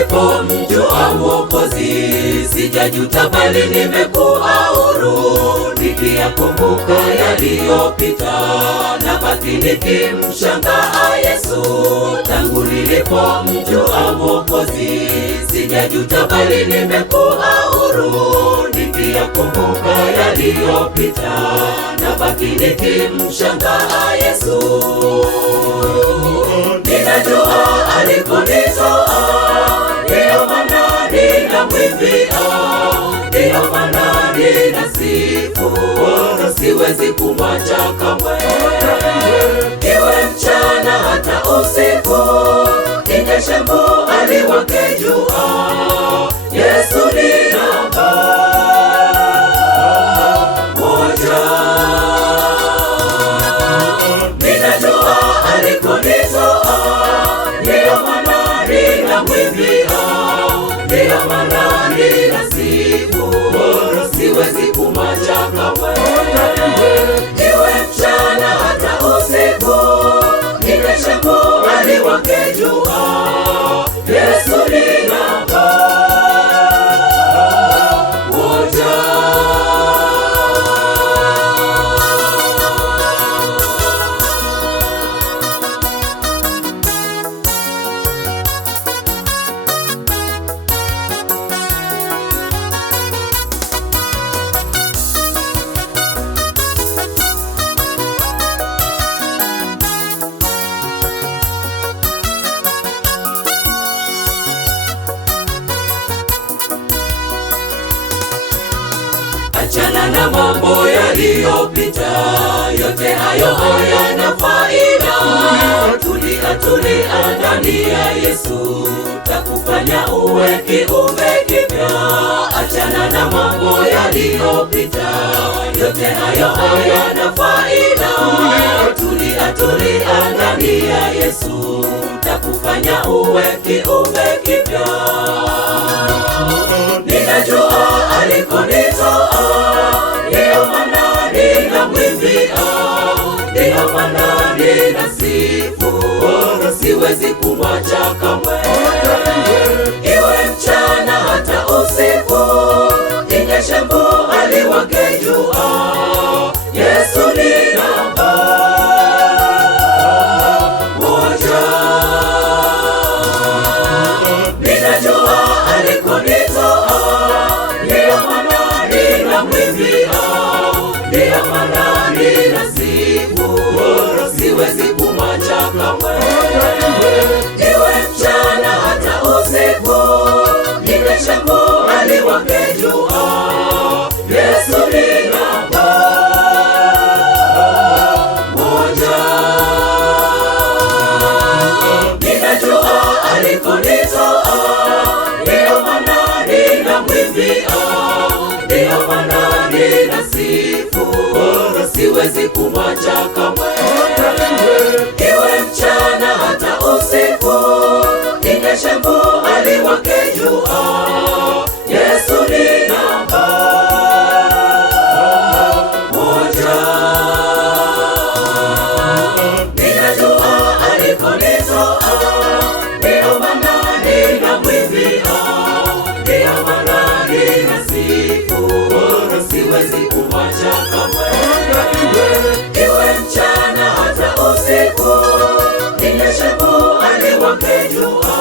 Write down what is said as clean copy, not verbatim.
nilipomjua Mwokozi, sijajuta bali nimekuwa huru, nikiyakumbuka yaliyopita, nabaki nikimshangaa Yesu. Tangu nilipomjua Mwokozi, sijajuta bali nimekuwa huru, nikiyakumbuka yaliyopita, nabaki nikimshangaa Yesu. Ninajua alikonitoa, ndiyo maana ninamwimbia, ndiyo maana ninasifu, siwezi kumwacha kamwe. Iwe mchana hata usiku, inyeshe mvua liwake jua, Yesu ni namba moja. Ninajua alikonitoa, ndiyo maana ninamwimbia, ndiyo maana ninasifu, siwezi kumwacha kamwe. Iwe mchana hata usiku, inyeshe mvua liwake jua, Yesu ni namba moja. Achana na mambo yaliyopita, yote hayo hayana faida. Tulia ndani ya Yesu, takufanya uwe kiumbe kipya. Achana na mambo yaliyopita, yote hayo hayana faida. Tulia ndani ya Yesu, takufanya uwe kiumbe kipya. Ninajua alikonitoa, ndiyo maana ninamwimbia, ndiyo maana ninasifu, siwezi kumwacha kamwe. Iwe mchana hata usiku, inyeshe mvua liwake jua, Yesu ni namba moja. Ninajua alikonitoa, ndiyo maana ninamwimbia, ndiyo maana ninasifu, siwezi kumwacha kamwe. Iwe mchana hata usiku, inyeshe mvua liwake jua, Yesu ni namba moja. Ninajua alikonitoa, ndiyo maana ninamwimbia, ndiyo maana ninasifu, siwezi kumwacha kamwe. Iwe mchana hata usiku, inyeshe mvua liwake jua, Yesu ni namba moja. Ninajua alikonitoa, ndiyo maana ninamwimbia, ndiyo maana ninasifu, siwezi kumwacha kamwe. Iwe mchana hata usiku, inyeshe mvua liwake jua,